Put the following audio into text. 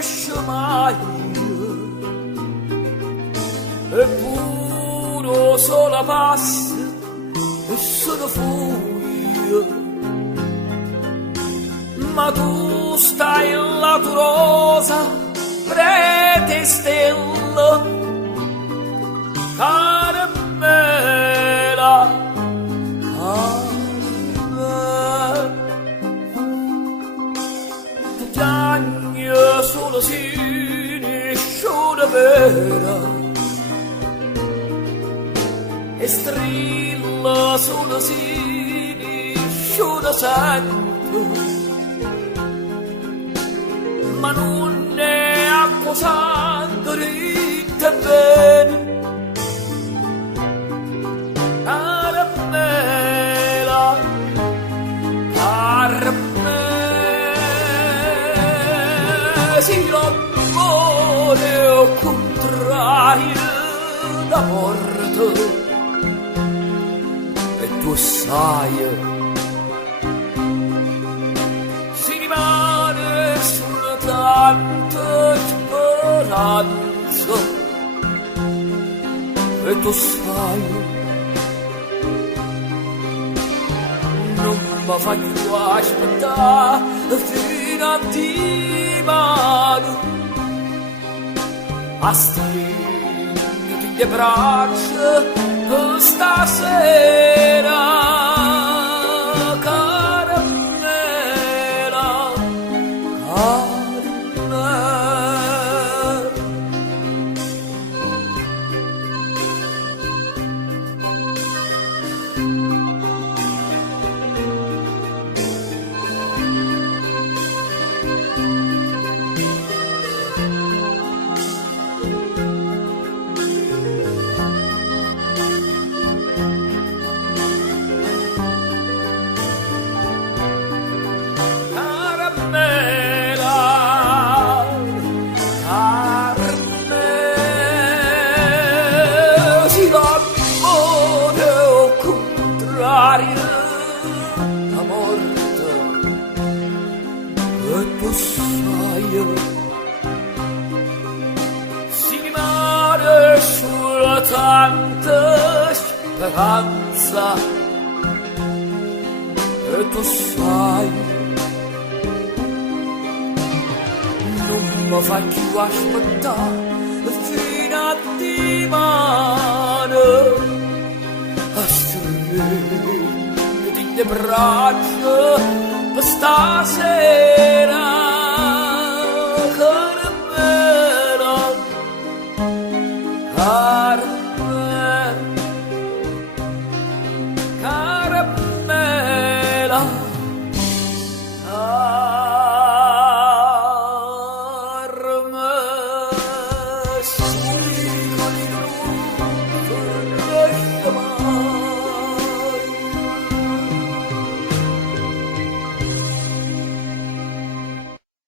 finisce mai, eppure solo passa e sono furia, ma tu stai la tua rosa, prete stella, caramella, tu piangi solo siniscione vera e strilla solo siniscione santo, ma non è acqua sangue ritta bene. Caramella, caramella, si l'amore o contrario da morte, e tu sai, si rimane soltanto speranza, e tu sai, non mi fai più aspettare fino a dimani, a stringere le braccia per stasera, caramella, caramella. La morte, e tu sai, si rimane soltanto speranza, e tu sai, non mi fai più aspettare fino a dimani, a stringere le braccia per stasera.